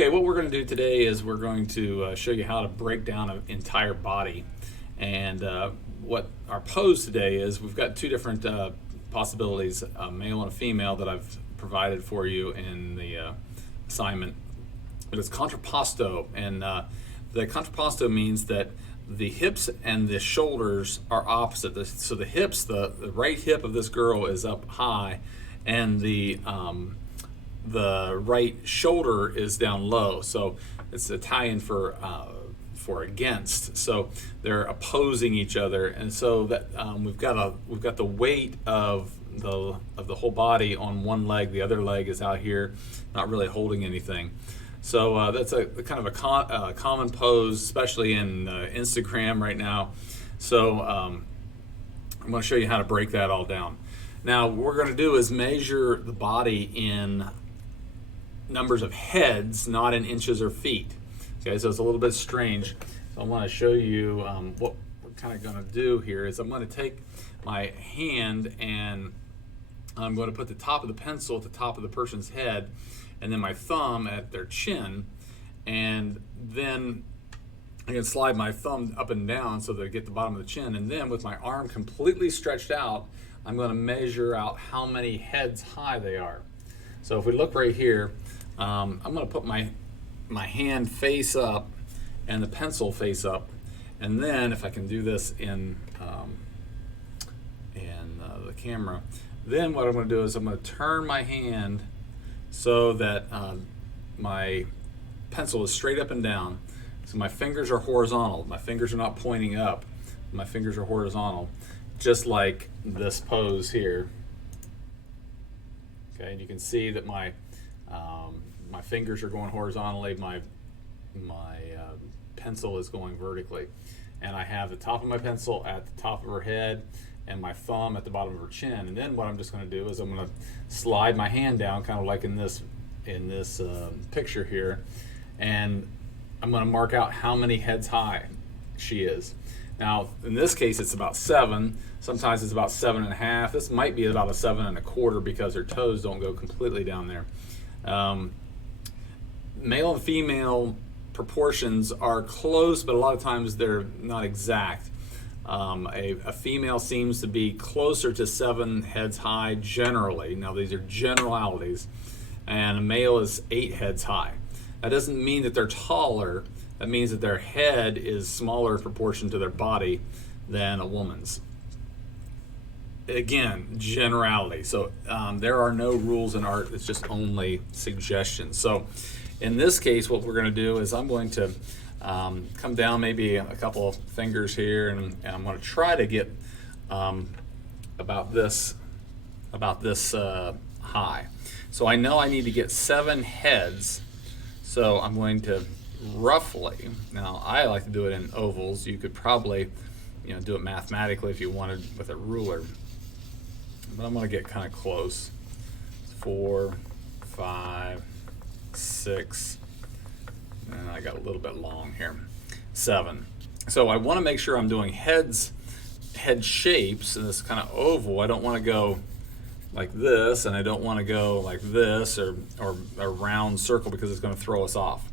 Okay, what we're going to do today is we're going to show you how to break down an entire body. And what our pose today is, we've got two different possibilities, a male and a female, that I've provided for you in the assignment. But it's contrapposto, and the contrapposto means that the hips and the shoulders are opposite. So the hips, the right hip of this girl is up high, and the right shoulder is down low. So it's Italian for against. So they're opposing each other, and so that we've got the weight of the whole body on one leg. The other leg is out here, not really holding anything. So that's a kind of a common pose, especially in Instagram right now. So I'm going to show you how to break that all down. Now, what we're going to do is measure the body in numbers of heads, not in inches or feet. Okay, so it's a little bit strange. So I want to show you what we're kind of going to do here is I'm going to take my hand and I'm going to put the top of the pencil at the top of the person's head, and then my thumb at their chin, and then I can slide my thumb up and down so that I get the bottom of the chin, and then with my arm completely stretched out, I'm going to measure out how many heads high they are. So if we look right here, I'm going to put my hand face up and the pencil face up, and then if I can do this in the camera, then what I'm going to do is I'm going to turn my hand so that my pencil is straight up and down. So my fingers are horizontal. My fingers are not pointing up. My fingers are horizontal, just like this pose here. Okay, and you can see that my fingers are going horizontally. My pencil is going vertically, and I have the top of my pencil at the top of her head and my thumb at the bottom of her chin. And then what I'm just going to do is I'm going to slide my hand down, kind of like in this picture here, and I'm going to mark out how many heads high she is. Now, in this case, it's about 7. Sometimes it's about 7.5. This might be about a 7.25 because her toes don't go completely down there. Male and female proportions are close, but a lot of times they're not exact. A female seems to be closer to 7 heads high generally. Now, these are generalities, and a male is 8 heads high. That doesn't mean that they're taller. That means that their head is smaller in proportion to their body than a woman's. Again, generality. So there are no rules in art. It's just only suggestions. So in this case, what we're going to do is I'm going to come down maybe a couple of fingers here, and I'm going to try to get about this high. So I know I need to get 7 heads. So I'm going to roughly, now I like to do it in ovals. You could probably do it mathematically if you wanted with a ruler, but I'm going to get kind of close. 4, 5, 6, and I got a little bit long here. 7. So I want to make sure I'm doing head shapes in this kind of oval. I don't want to go like this, and I don't want to go like this or a round circle because it's going to throw us off.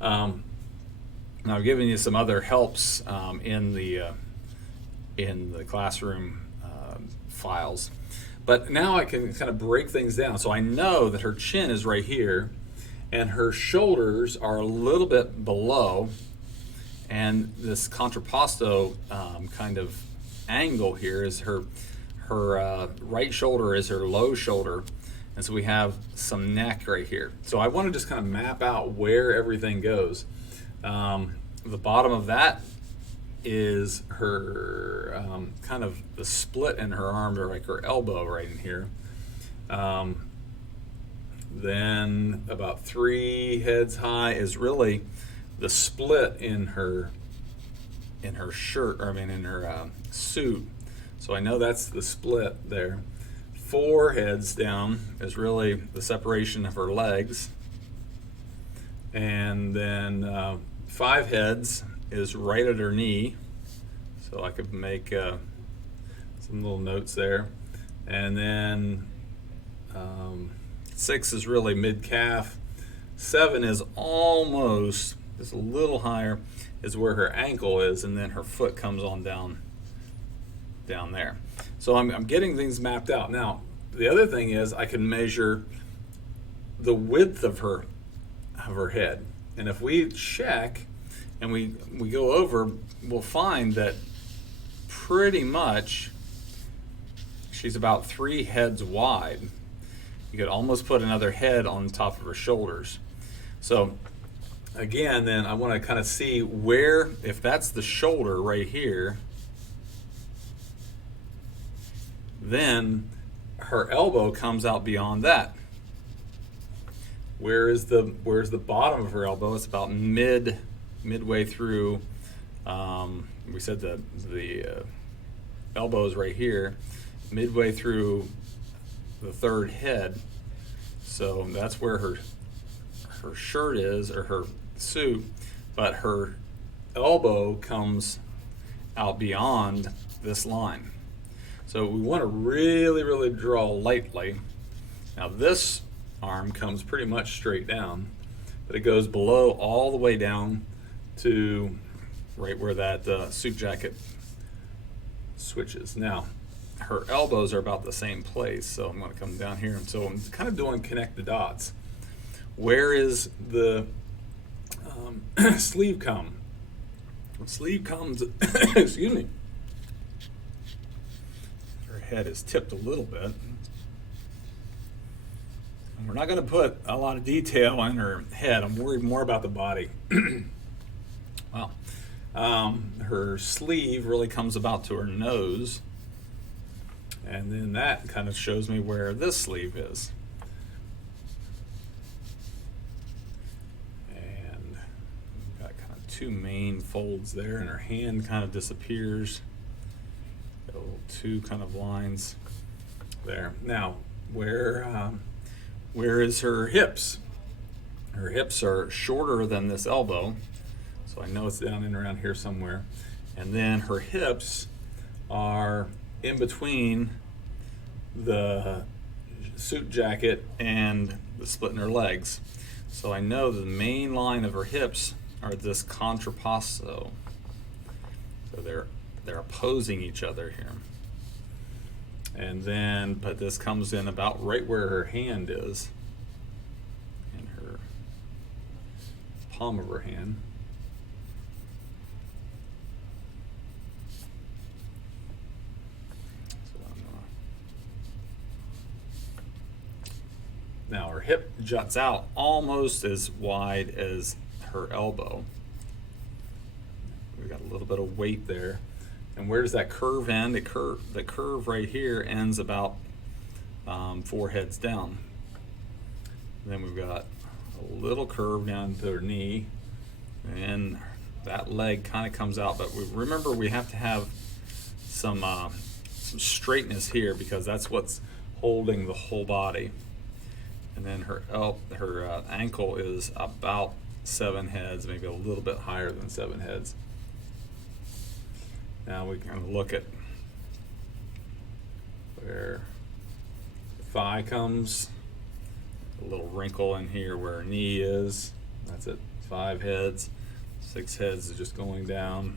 Now I've given you some other helps in the classroom files, but now I can kind of break things down. So I know that her chin is right here, and her shoulders are a little bit below, and this contrapposto kind of angle here is her right shoulder is her low shoulder, and so we have some neck right here. So I want to just kind of map out where everything goes. The bottom of that is her kind of the split in her arm, or like her elbow right in here. Then about 3 heads high is really the split in her shirt, or in her suit. So I know that's the split there. 4 heads down is really the separation of her legs. And then 5 heads is right at her knee. So I could make some little notes there. And then 6 is really mid-calf. 7 is almost, just a little higher, is where her ankle is, and then her foot comes on down there. So I'm getting things mapped out. Now, the other thing is I can measure the width of her head. And if we check and we go over, we'll find that pretty much she's about 3 heads wide. You could almost put another head on top of her shoulders. So again, then I want to kind of see where, if that's the shoulder right here, then her elbow comes out beyond that. Where's the bottom of her elbow? It's about midway through. We said that the elbow is right here, midway through the 3rd head. So that's where her shirt is, or her suit, but her elbow comes out beyond this line. So we want to really, really draw lightly. Now this arm comes pretty much straight down, but it goes below all the way down to right where that suit jacket switches. Now her elbows are about the same place, so I'm going to come down here, and so I'm kind of doing connect the dots. Where is the sleeve come? The sleeve comes, excuse me, her head is tipped a little bit. We're not going to put a lot of detail in her head. I'm worried more about the body. Well, her sleeve really comes about to her nose, and then that kind of shows me where this sleeve is. And we've got kind of 2 main folds there, and her hand kind of disappears. Got a little 2 kind of lines there. Now, where is her hips? Her hips are shorter than this elbow, so I know it's down in around here somewhere. And then her hips are in between the suit jacket and the split in her legs. So I know the main line of her hips are this contrapposto. So they're opposing each other here. And then, but this comes in about right where her hand is, in her palm of her hand. So now her hip juts out almost as wide as her elbow. We got a little bit of weight there. And where does that curve end? The curve right here ends about 4 heads down. And then we've got a little curve down to her knee, and that leg kind of comes out. But remember, we have to have some straightness here, because that's what's holding the whole body. And then her ankle is about 7 heads, maybe a little bit higher than 7 heads. Now we can look at where the thigh comes, a little wrinkle in here where her knee is. That's it, 5 heads. 6 heads is just going down.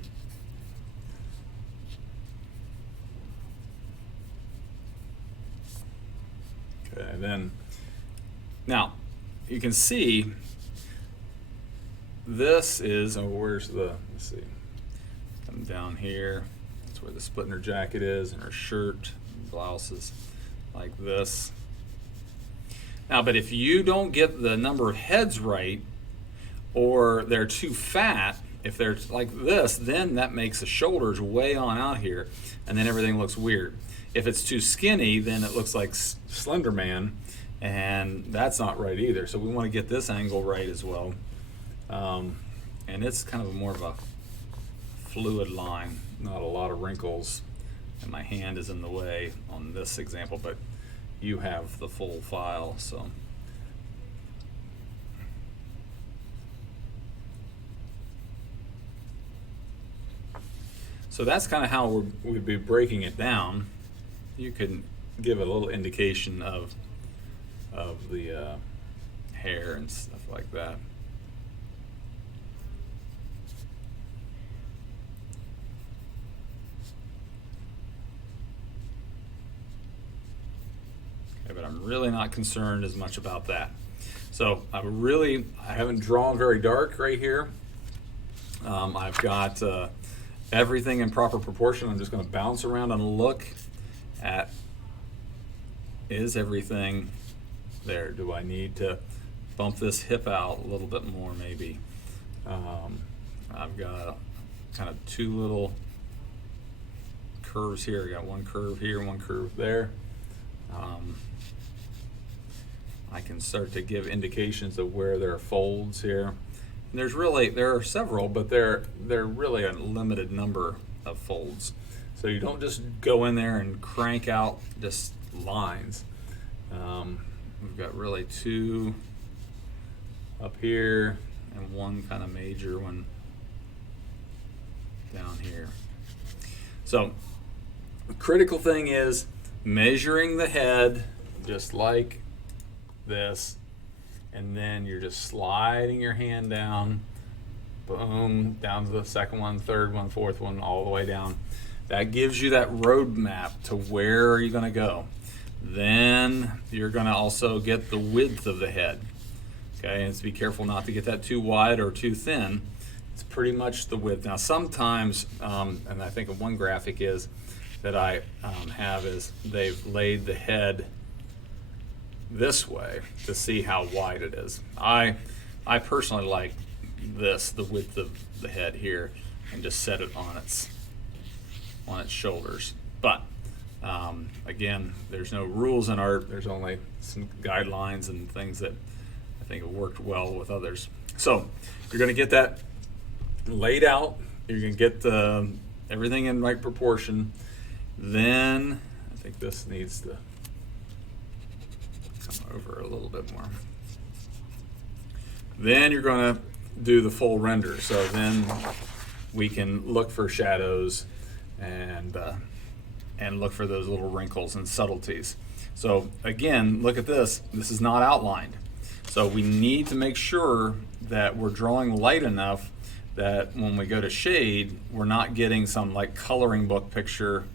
Okay, then, now you can see this is, let's see. Come down here, that's where the split in her jacket is, and her shirt, and blouse is like this. Now, but if you don't get the number of heads right, or they're too fat, if they're like this, then that makes the shoulders way on out here, and then everything looks weird. If it's too skinny, then it looks like Slender Man, and that's not right either. So we want to get this angle right as well. And it's kind of more of a fluid line, not a lot of wrinkles, and my hand is in the way on this example, but you have the full file. So that's kind of how we'd be breaking it down. You can give a little indication of the hair and stuff like that. Okay, but I'm really not concerned as much about that. So I haven't drawn very dark right here. I've got everything in proper proportion. I'm just going to bounce around and look at, is everything there? Do I need to bump this hip out a little bit more maybe? I've got kind of two little curves here. I got one curve here, one curve there. I can start to give indications of where there are folds here. And there are several, but they're really a limited number of folds. So you don't just go in there and crank out just lines. We've got really two up here and one kind of major one down here. So the critical thing is measuring the head just like this, and then you're just sliding your hand down, boom, down to the second one, third one, fourth one, all the way down. That gives you that roadmap to where are you going to go. Then you're going to also get the width of the head. Okay, and be careful not to get that too wide or too thin. It's pretty much the width. Now sometimes, and I think of one graphic is that I have is they've laid the head this way to see how wide it is. I personally like this, the width of the head here, and just set it on its shoulders. But again, there's no rules in art. There's only some guidelines and things that I think have worked well with others. So you're going to get that laid out. You're going to get everything in right proportion. Then I think this needs to come over a little bit more. Then you're going to do the full render. So then we can look for shadows and look for those little wrinkles and subtleties. So again, look at this. This is not outlined. So we need to make sure that we're drawing light enough that when we go to shade, we're not getting some like coloring book picture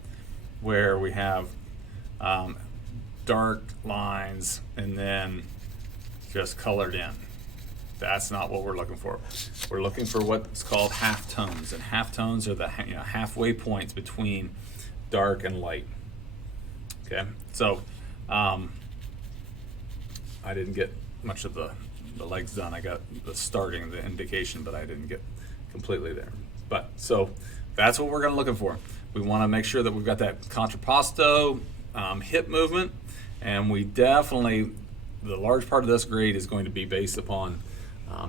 where we have dark lines and then just colored in. That's not what we're looking for. We're looking for what's called half tones, and half tones are the halfway points between dark and light. Okay, so I didn't get much of the legs done. I got the starting, the indication, but I didn't get completely there. But so that's what we're going to looking for. We want to make sure that we've got that contrapposto hip movement, and we definitely, the large part of this grade is going to be based upon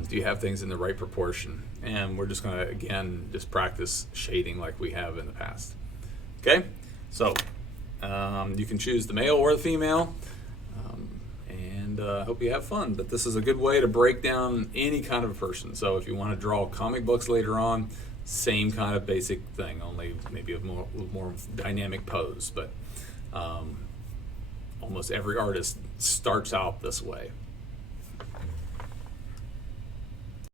do you have things in the right proportion? And we're just going to, again, just practice shading like we have in the past. Okay, so you can choose the male or the female, and hope you have fun. But this is a good way to break down any kind of a person. So if you want to draw comic books later on, same kind of basic thing, only maybe a more dynamic pose. But almost every artist starts out this way.